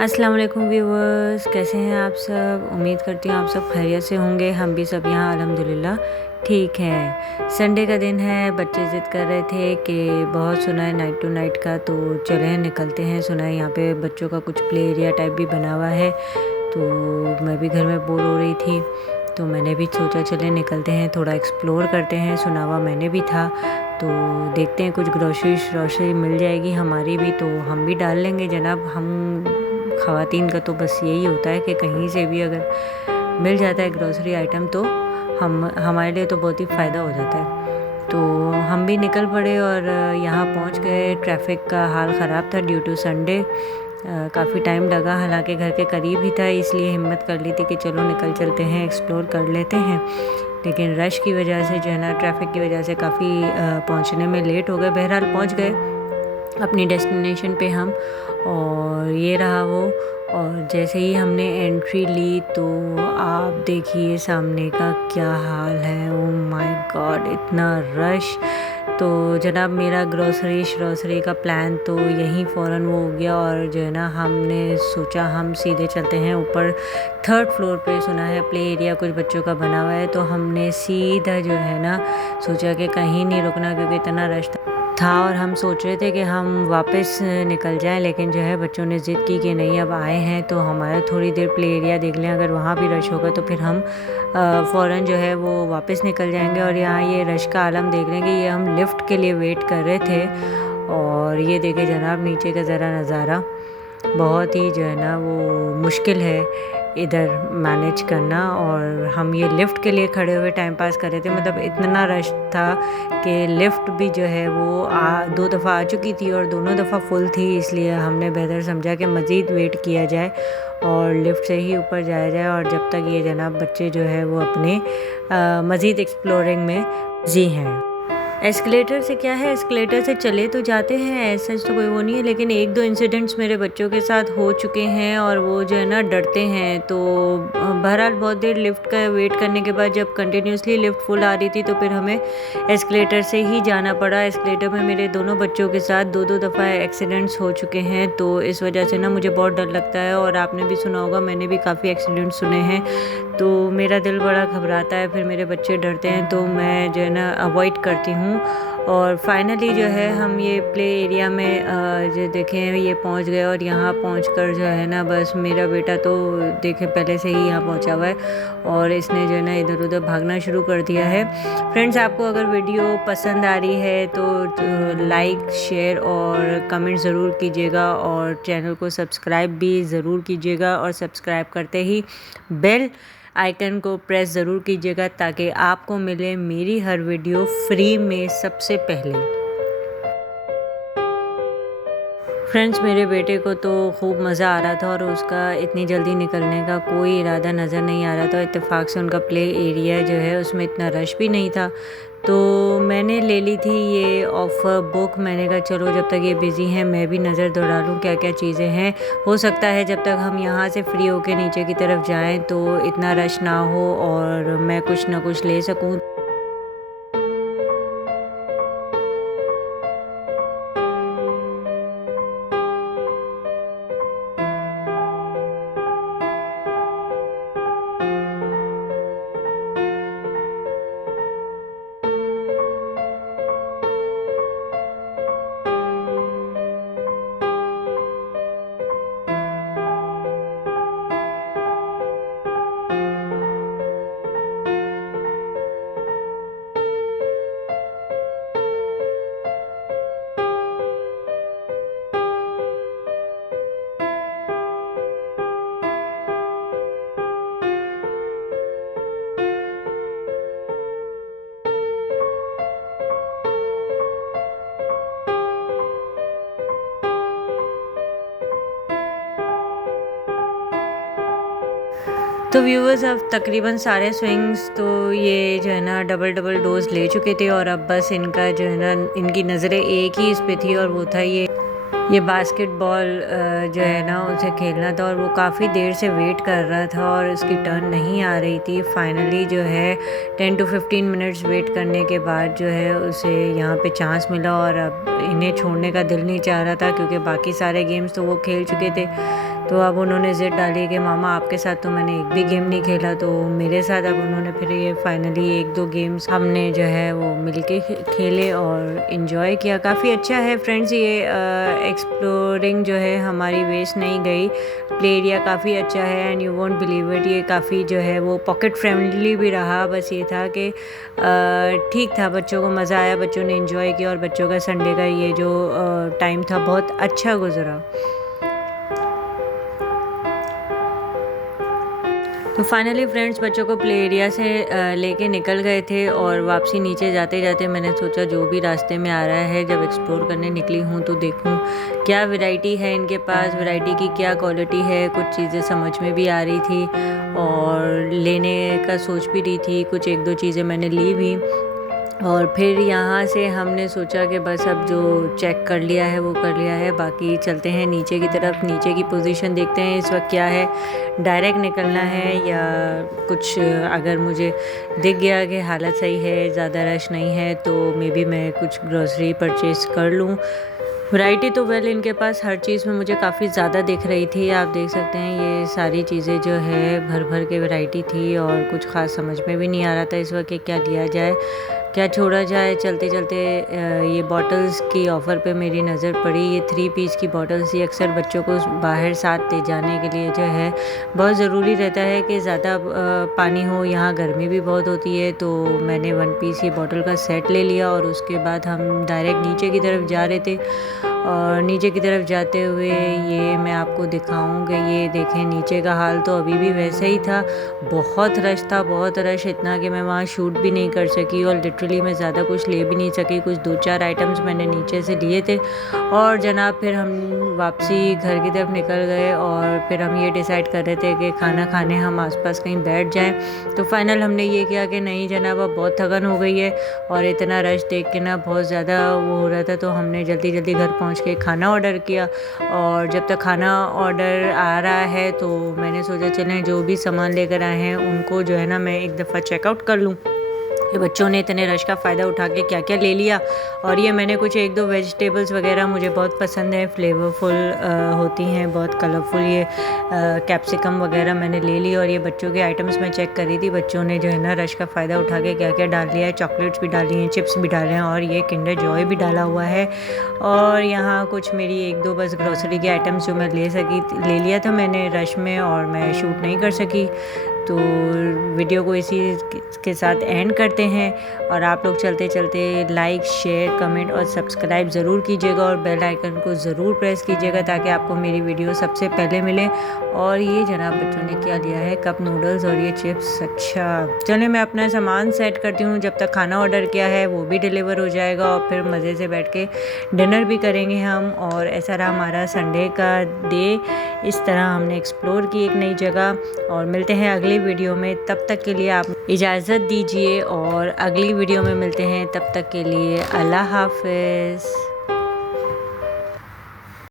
अस्सलाम वालेकुम व्यूवर्स, कैसे हैं आप सब। उम्मीद करती हूँ आप सब खैरियत से होंगे। हम भी सब यहाँ अल्हम्दुलिल्लाह ठीक हैं। संडे का दिन है, बच्चे ज़िद कर रहे थे कि बहुत सुना है नाइट टू नाइट का, तो चलें निकलते हैं। सुना है यहाँ पे बच्चों का कुछ प्ले एरिया टाइप भी बना हुआ है, तो मैं भी घर में बोर हो रही थी, तो मैंने भी सोचा चलें निकलते हैं, थोड़ा एक्सप्लोर करते हैं। सुना हुआ मैंने भी था, तो देखते हैं कुछ ग्रोसरी मिल जाएगी हमारी भी, तो हम भी डाल लेंगे जनाब। हम ख़वातीन का तो बस यही होता है कि कहीं से भी अगर मिल जाता है ग्रोसरी आइटम तो हमारे लिए तो बहुत ही फ़ायदा हो जाता है। तो हम भी निकल पड़े और यहाँ पहुँच गए। ट्रैफिक का हाल ख़राब था ड्यू टू संडे, काफ़ी टाइम लगा, हालांकि घर के करीब ही था, इसलिए हिम्मत कर ली थी कि चलो निकल चलते हैं, एक्सप्लोर कर लेते हैं। लेकिन रश की वजह से जो है ना, ट्रैफिक की वजह से काफ़ी पहुँचने में लेट हो गए। बहरहाल पहुँच गए अपनी डेस्टिनेशन पे हम, और ये रहा वो। और जैसे ही हमने एंट्री ली तो आप देखिए सामने का क्या हाल है। ओ माय गॉड, इतना रश। तो जनाब मेरा ग्रोसरी का प्लान तो यहीं फ़ौरन वो हो गया, और जो है ना हमने सोचा हम सीधे चलते हैं ऊपर। थर्ड फ्लोर पे सुना है प्ले एरिया कुछ बच्चों का बना हुआ है, तो हमने सीधा जो है ना सोचा कि कहीं नहीं रुकना, क्योंकि इतना रश था। और हम सोच रहे थे कि हम वापस निकल जाएं, लेकिन जो है बच्चों ने ज़िद की कि नहीं, अब आए हैं तो हमारा थोड़ी देर प्ले एरिया देख लें, अगर वहाँ भी रश होगा तो फिर हम फ़ौरन जो है वो वापस निकल जाएंगे। और यहाँ ये रश का आलम देख लेंगे। ये हम लिफ़्ट के लिए वेट कर रहे थे, और ये देखे जनाब नीचे का ज़रा नज़ारा, बहुत ही जो है ना वो मुश्किल है इधर मैनेज करना। और हम ये लिफ़्ट के लिए खड़े हुए टाइम पास कर रहे थे, मतलब इतना रश था कि लिफ़्ट भी जो है वो 2 दफ़ा आ चुकी थी और दोनों दफ़ा फुल थी, इसलिए हमने बेहतर समझा कि मज़ीद वेट किया जाए और लिफ़्ट से ही ऊपर जाया जाए। और जब तक ये जनाब बच्चे जो है वो अपने मज़ीद एक्सप्लोरिंग में बिज़ी हैं। एस्केलेटर से क्या है, एस्केलेटर से चले तो जाते हैं, ऐसा तो कोई वो नहीं है, लेकिन 1-2 इंसिडेंट्स मेरे बच्चों के साथ हो चुके हैं और वो जो है ना डरते हैं। तो बहरहाल बहुत देर लिफ्ट का वेट करने के बाद जब कंटिन्यूसली लिफ्ट फुल आ रही थी, तो फिर हमें एस्केलेटर से ही जाना पड़ा। एस्केलेटर में मेरे दोनों बच्चों के साथ 2-2 दफ़ा एक्सीडेंट्स हो चुके हैं, तो इस वजह से ना मुझे बहुत डर लगता है। और आपने भी सुना होगा, मैंने भी काफ़ी एक्सीडेंट्स सुने हैं, तो मेरा दिल बड़ा घबराता है, फिर मेरे बच्चे डरते हैं, तो मैं जो है ना अवॉइड करती हूँ। और फाइनली जो है हम ये प्ले एरिया में जो देखें ये पहुंच गए, और यहाँ पहुंचकर जो है ना बस मेरा बेटा तो देखे पहले से ही यहाँ पहुंचा हुआ है, और इसने जो है ना इधर उधर भागना शुरू कर दिया है। फ्रेंड्स, आपको अगर वीडियो पसंद आ रही है तो लाइक, शेयर और कमेंट ज़रूर कीजिएगा, और चैनल को सब्सक्राइब भी ज़रूर कीजिएगा, और सब्सक्राइब करते ही बेल आइकन को प्रेस ज़रूर कीजिएगा, ताकि आपको मिले मेरी हर वीडियो फ्री में सबसे पहले। फ्रेंड्स, मेरे बेटे को तो खूब मज़ा आ रहा था, और उसका इतनी जल्दी निकलने का कोई इरादा नज़र नहीं आ रहा था। इत्तेफाक से उनका प्ले एरिया जो है उसमें इतना रश भी नहीं था, तो मैंने ले ली थी ये ऑफ़र बुक। मैंने कहा चलो जब तक ये बिज़ी हैं मैं भी नज़र दौड़ा लूँ क्या क्या चीज़ें हैं। हो सकता है जब तक हम यहाँ से फ्री होके नीचे की तरफ जाएं तो इतना रश ना हो और मैं कुछ ना कुछ ले सकूँ। तो व्यूवर्स, अब तकरीबन सारे स्विंग्स तो ये जो है ना डबल डबल डोज ले चुके थे, और अब बस इनका जो है ना इनकी नज़रें एक ही इस पे थी, और वो था ये बास्केटबॉल जो है ना उसे खेलना था। और वो काफ़ी देर से वेट कर रहा था और उसकी टर्न नहीं आ रही थी। फाइनली जो है 10 to 15 मिनट्स वेट करने के बाद जो है उसे यहाँ पे चांस मिला, और अब इन्हें छोड़ने का दिल नहीं चाह रहा था, क्योंकि बाकी सारे गेम्स तो वो खेल चुके थे। तो अब उन्होंने ज़िद डाली कि मामा आपके साथ तो मैंने एक भी गेम नहीं खेला, तो मेरे साथ अब उन्होंने फिर ये फाइनली 1-2 गेम्स हमने जो है वो मिलके खेले और इन्जॉय किया। काफ़ी अच्छा है फ्रेंड्स, ये एक्सप्लोरिंग जो है हमारी वेस्ट नहीं गई। प्ले एरिया काफ़ी अच्छा है and you won't believe it, ये काफ़ी जो है वो पॉकेट फ्रेंडली भी रहा। बस ये था कि ठीक था, बच्चों को मज़ा आया, बच्चों ने एंजॉय किया और बच्चों का संडे का ये जो टाइम था बहुत अच्छा गुजरा। तो फाइनली फ्रेंड्स बच्चों को प्ले एरिया से लेके निकल गए थे और वापसी नीचे जाते जाते मैंने सोचा जो भी रास्ते में आ रहा है, जब एक्सप्लोर करने निकली हूँ तो देखूँ क्या वैरायटी है इनके पास, वैरायटी की क्या क्वालिटी है। कुछ चीज़ें समझ में भी आ रही थी और लेने का सोच भी रही थी, कुछ 1-2 चीज़ें मैंने ली भी। और फिर यहाँ से हमने सोचा कि बस अब जो चेक कर लिया है वो कर लिया है, बाकी चलते हैं नीचे की तरफ। नीचे की पोजीशन देखते हैं इस वक्त क्या है, डायरेक्ट निकलना है या कुछ अगर मुझे दिख गया कि हालत सही है, ज़्यादा रश नहीं है, तो मे बी मैं कुछ ग्रोसरी परचेज़ कर लूँ। वैरायटी तो वेल इनके पास हर चीज़ में मुझे काफ़ी ज़्यादा दिख रही थी। आप देख सकते हैं ये सारी चीज़ें जो है भर भर के वैरायटी थी और कुछ ख़ास समझ में भी नहीं आ रहा था इस वक्त कि क्या लिया जाए क्या छोड़ा जाए। चलते चलते ये बॉटल्स की ऑफ़र पे मेरी नज़र पड़ी। ये 3 पीस की बॉटल्स, ये अक्सर बच्चों को बाहर साथ ले जाने के लिए जो है बहुत ज़रूरी रहता है कि ज़्यादा पानी हो, यहाँ गर्मी भी बहुत होती है। तो मैंने 1 पीस ये बॉटल का सेट ले लिया और उसके बाद हम डायरेक्ट नीचे की तरफ जा रहे थे। और नीचे की तरफ जाते हुए ये मैं आपको दिखाऊंगी, ये देखें नीचे का हाल तो अभी भी वैसे ही था। बहुत रश था, बहुत रश, इतना कि मैं वहाँ शूट भी नहीं कर सकी और लिटरली मैं ज़्यादा कुछ ले भी नहीं सकी। कुछ 2-4 आइटम्स मैंने नीचे से लिए थे और जनाब फिर हम वापसी घर की तरफ निकल गए और फिर हम ये डिसाइड कर रहे थे कि खाना खाने हम आसपास कहीं बैठ जाएं। तो फाइनल हमने ये किया कि नहीं जनाब अब बहुत थकन हो गई है और इतना रश देख के ना बहुत ज़्यादा वो हो रहा था, तो हमने जल्दी जल्दी घर पहुँच के खाना ऑर्डर किया। और जब तक खाना ऑर्डर आ रहा है तो मैंने सोचा चलें जो भी सामान लेकर आए हैं उनको जो है ना मैं एक दफ़ा चेकआउट कर लूँ कि बच्चों ने इतने रश का फ़ायदा उठा के क्या क्या ले लिया। और ये मैंने कुछ 1-2 वेजिटेबल्स वगैरह मुझे बहुत पसंद है, फ्लेवरफुल होती हैं, बहुत कलरफुल। ये कैप्सिकम वगैरह मैंने ले ली और ये बच्चों के आइटम्स मैं चेक करी थी। बच्चों ने जो है ना रश का फ़ायदा उठा के क्या क्या डाल लिया है, चॉकलेट्स भी डाली हैं, चिप्स भी डाले हैं और ये किंडर जॉय भी डाला हुआ है। और यहाँ कुछ मेरी 1-2 बस ग्रॉसरी के आइटम्स जो मैं ले लिया था मैंने रश में और मैं शूट नहीं कर सकी। तो वीडियो को इसी के साथ एंड करते हैं और आप लोग चलते चलते लाइक, शेयर, कमेंट और सब्सक्राइब ज़रूर कीजिएगा और बेल आइकन को ज़रूर प्रेस कीजिएगा ताकि आपको मेरी वीडियो सबसे पहले मिले। और ये जनाब बच्चों ने क्या लिया है, कप नूडल्स और ये चिप्स। अच्छा चलिए मैं अपना सामान सेट करती हूँ, जब तक खाना ऑर्डर किया है वो भी डिलीवर हो जाएगा और फिर मज़े से बैठ के डिनर भी करेंगे हम। और ऐसा रहा हमारा संडे का डे, इस तरह हमने एक्सप्लोर की एक नई जगह। और मिलते हैं अगली वीडियो में, तब तक के लिए आप इजाज़त दीजिए और अगली वीडियो में मिलते हैं, तब तक के लिए अल्लाह हाफ़िज़।